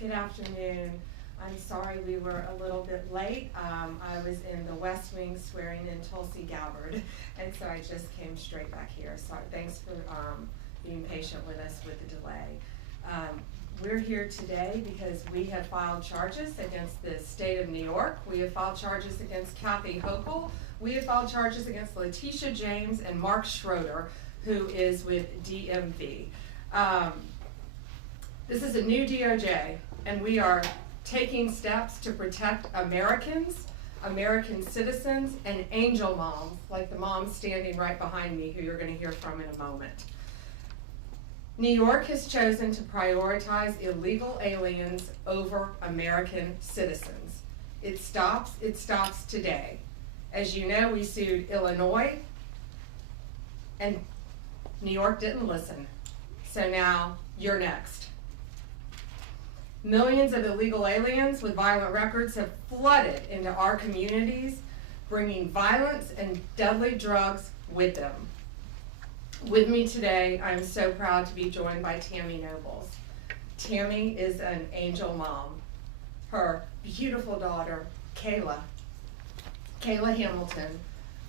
Good afternoon. I'm sorry we were a little bit late. I was in the West Wing swearing in Tulsi Gabbard, and so I just came straight back here. So thanks for being patient with us with the delay. We're here today because we have filed charges against the state of New York. We have filed charges against Kathy Hochul. We have filed charges against Letitia James and Mark Schroeder, who is with DMV. This is a new DOJ, and we are taking steps to protect Americans, American citizens, and angel moms, like the mom standing right behind me, who you're going to hear from in a moment. New York has chosen to prioritize illegal aliens over American citizens. It stops today. As you know, we sued Illinois, and New York didn't listen. So now you're next. Millions of illegal aliens with violent records have flooded into our communities, bringing violence and deadly drugs with them. With me today, I'm so proud to be joined by Tammy Nobles. Tammy is an angel mom. Her beautiful daughter, Kayla Hamilton,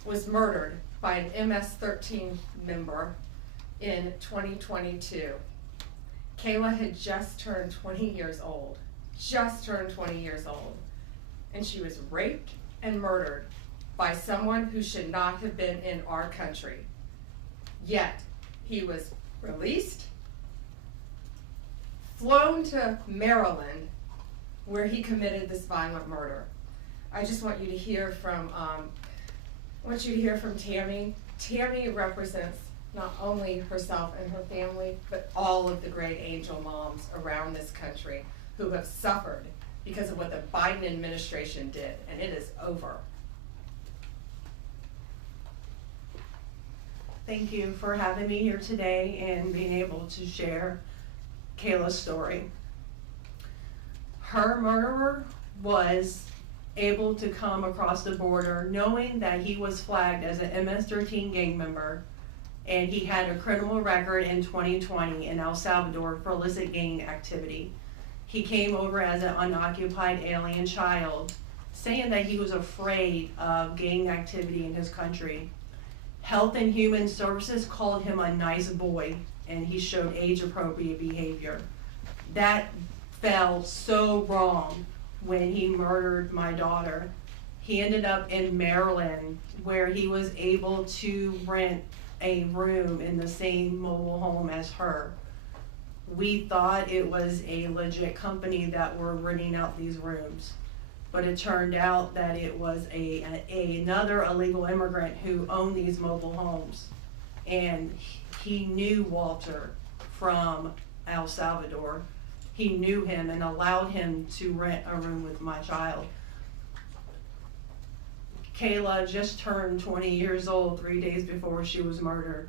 was murdered by an MS-13 member in 2022. Kayla had just turned 20 years old, and she was raped and murdered by someone who should not have been in our country. Yet, he was released, flown to Maryland, where he committed this violent murder. I just want you to hear from, Tammy. Tammy represents not only herself and her family, but all of the great angel moms around this country who have suffered because of what the Biden administration did, and it is over. Thank you for having me here today and being able to share Kayla's story. Her murderer was able to come across the border knowing that he was flagged as an MS-13 gang member, and he had a criminal record in 2020 in El Salvador for illicit gang activity. He came over as an unoccupied alien child, saying that he was afraid of gang activity in his country. Health and Human Services called him a nice boy, and he showed age-appropriate behavior. That fell so wrong when he murdered my daughter. He ended up in Maryland, where he was able to rent a room in the same mobile home as her. We thought it was a legit company that were renting out these rooms, but it turned out that it was another illegal immigrant who owned these mobile homes, and he knew Walter from El Salvador. He knew him and allowed him to rent a room with my child. Kayla just turned 20 years old 3 days before she was murdered.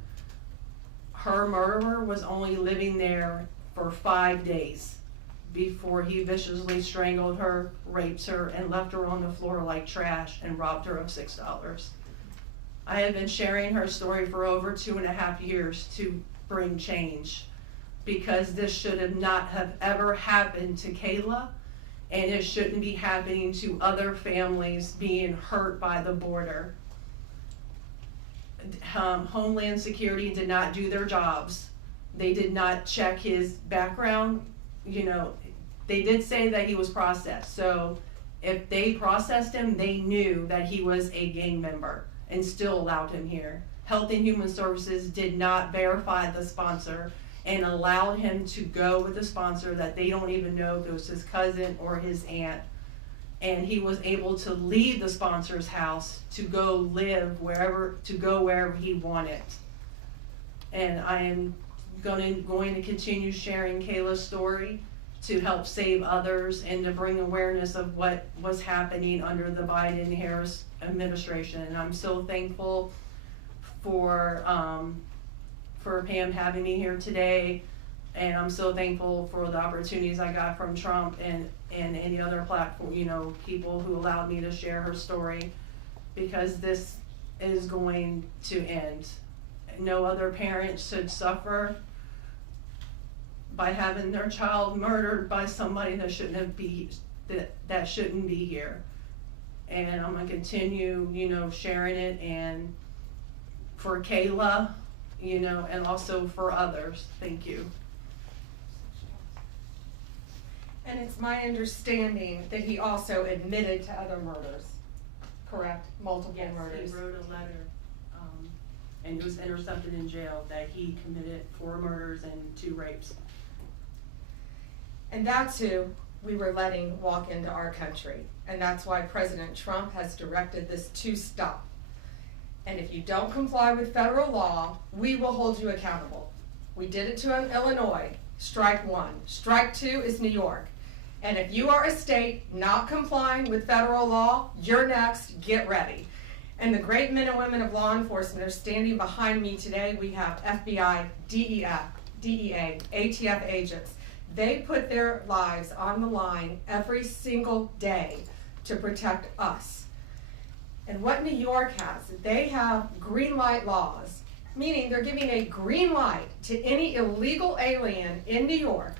Her murderer was only living there for 5 days before he viciously strangled her, raped her, and left her on the floor like trash and robbed her of $6. I have been sharing her story for over 2.5 years to bring change, because this should have not have ever happened to Kayla, and it shouldn't be happening to other families being hurt by the border. Homeland Security did not do their jobs. They did not check his background. They did say that he was processed. So if they processed him, they knew that he was a gang member and still allowed him here. Health and Human Services did not verify the sponsor and allowed him to go with a sponsor that they don't even know if it was his cousin or his aunt. And he was able to leave the sponsor's house to go live wherever he wanted. And I am going to continue sharing Kayla's story to help save others and to bring awareness of what was happening under the Biden-Harris administration. And I'm so thankful for Pam having me here today, and I'm so thankful for the opportunities I got from Trump and any other platform, people who allowed me to share her story, because this is going to end. No other parent should suffer by having their child murdered by somebody that shouldn't be here. And I'm gonna continue, sharing it, and for Kayla, and also for others. Thank you. And it's my understanding that he also admitted to other murders, correct? Multiple murders. He wrote a letter, and it was intercepted in jail, that he committed 4 murders and 2 rapes. And that's who we were letting walk into our country. And that's why President Trump has directed this to stop. And if you don't comply with federal law, we will hold you accountable. We did it to Illinois, strike 1. Strike 2 is New York. And if you are a state not complying with federal law, you're next, get ready. And the great men and women of law enforcement are standing behind me today. We have FBI, DEA, ATF agents. They put their lives on the line every single day to protect us. And what New York has, they have green light laws, meaning they're giving a green light to any illegal alien in New York,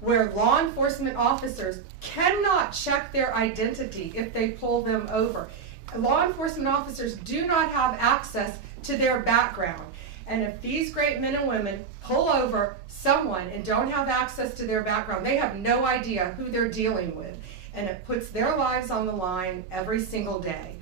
where law enforcement officers cannot check their identity if they pull them over. Law enforcement officers do not have access to their background. And if these great men and women pull over someone and don't have access to their background, they have no idea who they're dealing with. And it puts their lives on the line every single day.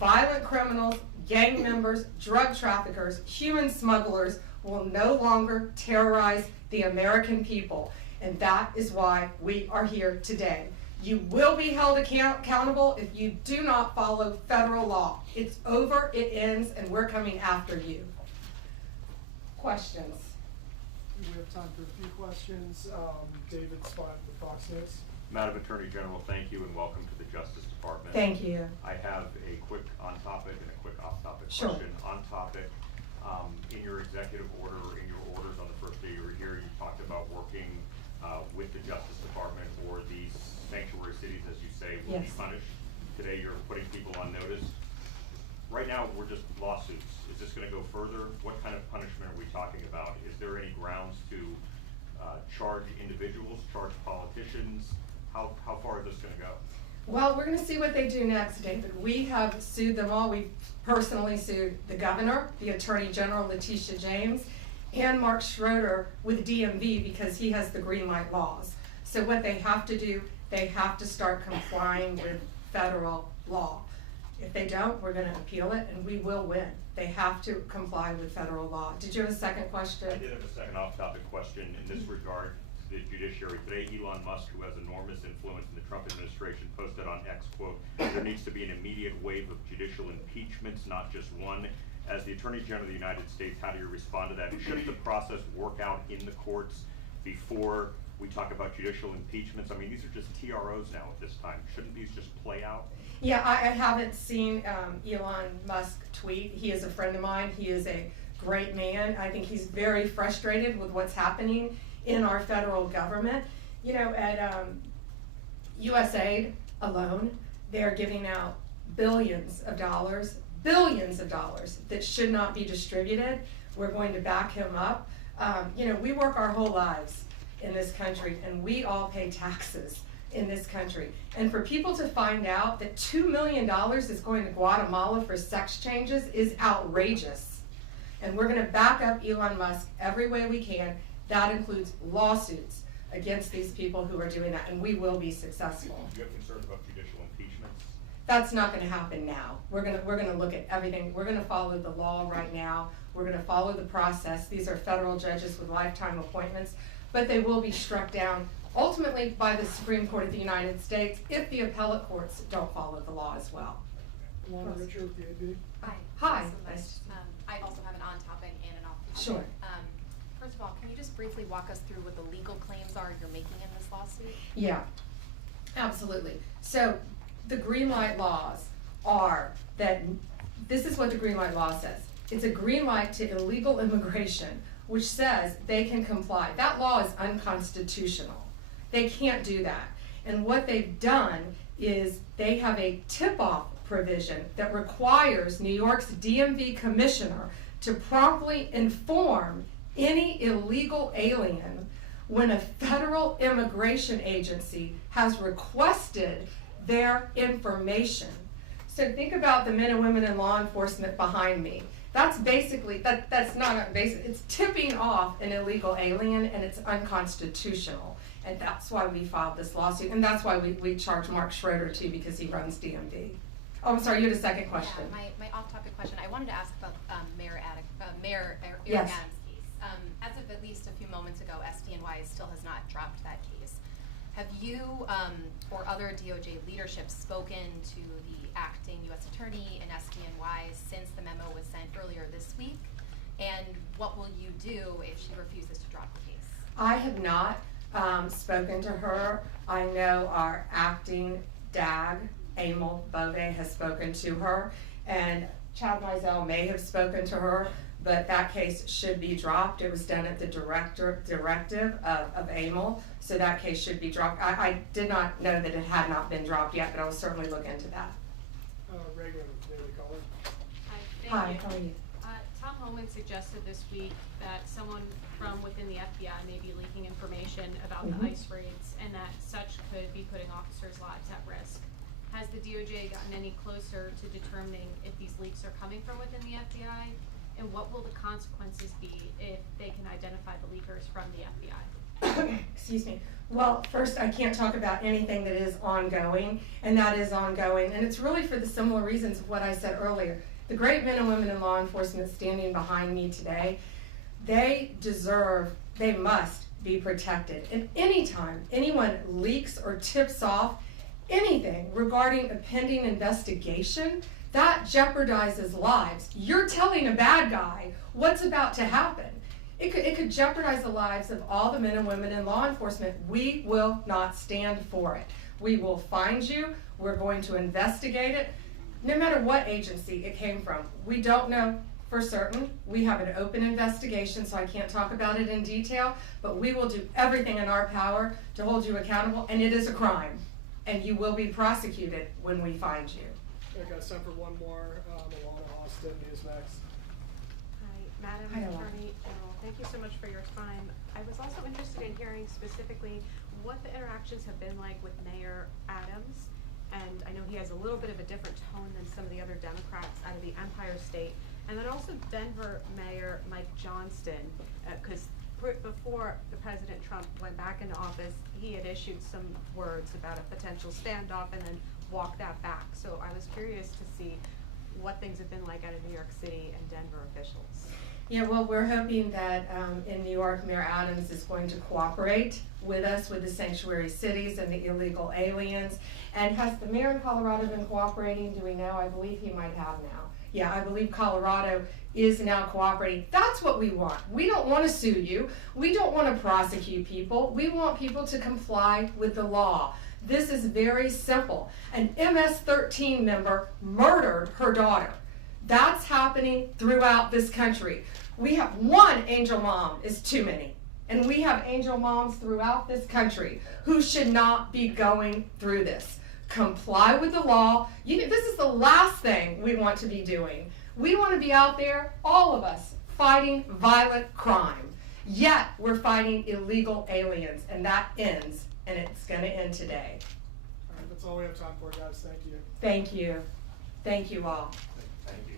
Violent criminals, gang members, drug traffickers, human smugglers will no longer terrorize the American people. And that is why we are here today. You will be held accountable if you do not follow federal law. It's over, it ends, and we're coming after you. Questions? We have time for a few questions. David Spott with Fox News. Madam Attorney General, thank you and welcome to the Justice Department. Thank you. I have a quick on-topic and a quick off-topic Sure. question. On-topic, in your executive order, or in your orders on the first day you were here, you talked about working with the Justice Department, or these sanctuary cities, as you say, will be Yes. punished. Today you're putting people on notice. Right now, we're just lawsuits. Is this gonna go further? What kind of punishment are we talking about? Is there any grounds to charge individuals, charge politicians? How far is this gonna go? Well, we're gonna see what they do next, David. We have sued them all. We personally sued the governor, the Attorney General, Letitia James, and Mark Schroeder with DMV because he has the green light laws. So what they have to do, they have to start complying with federal law. If they don't, we're gonna appeal it and we will win. They have to comply with federal law. Did you have a second question? I did have a second off-topic question in this regard. The judiciary today, Elon Musk, who has enormous influence in the Trump administration, posted on X, quote, "There needs to be an immediate wave of judicial impeachments, not just one." As the Attorney General of the United States, how do you respond to that? Shouldn't the process work out in the courts before we talk about judicial impeachments? I mean, these are just TROs now at this time. Shouldn't these just play out? Yeah, I haven't seen Elon Musk tweet. He is a friend of mine. He is a great man. I think he's very frustrated with what's happening in our federal government. You know, at USAID alone, they're giving out billions of dollars that should not be distributed. We're going to back him up. You know, we work our whole lives in this country and we all pay taxes in this country. And for people to find out that $2 million is going to Guatemala for sex changes is outrageous. And we're gonna back up Elon Musk every way we can. That includes lawsuits against these people who are doing that, and we will be successful. Do you have concerns about judicial impeachments? That's not gonna happen now. We're gonna look at everything. We're gonna follow the law right now. We're gonna follow the process. These are federal judges with lifetime appointments, but they will be struck down ultimately by the Supreme Court of the United States if the appellate courts don't follow the law as well. Lana Richard with the AB. Hi. Hi. Thanks so Nice. much. I also have an on-topic and an off-topic. Sure. First of all, can you just briefly walk us through what the legal claims are you're making in this lawsuit? Yeah, absolutely. So the green light laws are that, this is what the green light law says. It's a green light to illegal immigration, which says they can comply. That law is unconstitutional. They can't do that. And what they've done is they have a tip-off provision that requires New York's DMV commissioner to promptly inform any illegal alien when a federal immigration agency has requested their information. So think about the men and women in law enforcement behind me. That's basically, that's not basic, it's tipping off an illegal alien, and it's unconstitutional. And that's why we filed this lawsuit, and that's why we charge Mark Schroeder too, because he runs DMV. Oh, I'm sorry, you had a second question. Yeah, my off-topic question. I wanted to ask about Mayor Eric Yes. Adams' case. As of at least a few moments ago, SDNY still has not dropped that case. Have you or other DOJ leadership spoken to the acting U.S. Attorney and SDNY since the memo was sent earlier this week? And what will you do if she refuses to drop the case? I have not spoken to her. I know our acting DAG, Emil Bove, has spoken to her, and Chad Mizell may have spoken to her, but that case should be dropped. It was done at the directive of Emil, so that case should be dropped. I did not know that it had not been dropped yet, but I will certainly look into that. Regular daily caller. Hi, how are you? Tom Homan suggested this week that someone from within the FBI may be leaking information about the ICE raids, and that such could be putting officers' lives at risk. Has the DOJ gotten any closer to determining if these leaks are coming from within the FBI? And what will the consequences be if they can identify the leakers from the FBI? Excuse me. Well, first, I can't talk about anything that is ongoing, and that is ongoing. And it's really for the similar reasons of what I said earlier. The great men and women in law enforcement standing behind me today, they must be protected. And anytime anyone leaks or tips off anything regarding a pending investigation, that jeopardizes lives. You're telling a bad guy what's about to happen. It could jeopardize the lives of all the men and women in law enforcement. We will not stand for it. We will find you. We're going to investigate it, no matter what agency it came from. We don't know for certain. We have an open investigation, so I can't talk about it in detail, but we will do everything in our power to hold you accountable, and it is a crime, and you will be prosecuted when we find you. I got time for one more. Alana Austin, Newsmax. Hi, Madam Hi, Alana. Attorney General. Thank you so much for your time. I was also interested in hearing specifically what the interactions have been like with Mayor Adams. And I know he has a little bit of a different tone than some of the other Democrats out of the Empire State. And then also Denver Mayor Mike Johnston, because before the President Trump went back into office, he had issued some words about a potential standoff and then walked that back. So I was curious to see what things have been like out of New York City and Denver officials. Yeah, well, we're hoping that in New York, Mayor Adams is going to cooperate with us with the sanctuary cities and the illegal aliens. And has the mayor in Colorado been cooperating? Do we know? I believe he might have now. Yeah, I believe Colorado is now cooperating. That's what we want. We don't want to sue you. We don't want to prosecute people. We want people to comply with the law. This is very simple. An MS-13 member murdered her daughter. That's happening throughout this country. We have one angel mom is too many. And we have angel moms throughout this country who should not be going through this. Comply with the law. This is the last thing we want to be doing. We want to be out there, all of us, fighting violent crime. Yet we're fighting illegal aliens, and that ends, and it's going to end today. All right, that's all we have time for, guys. Thank you. Thank you. Thank you all. Thank you.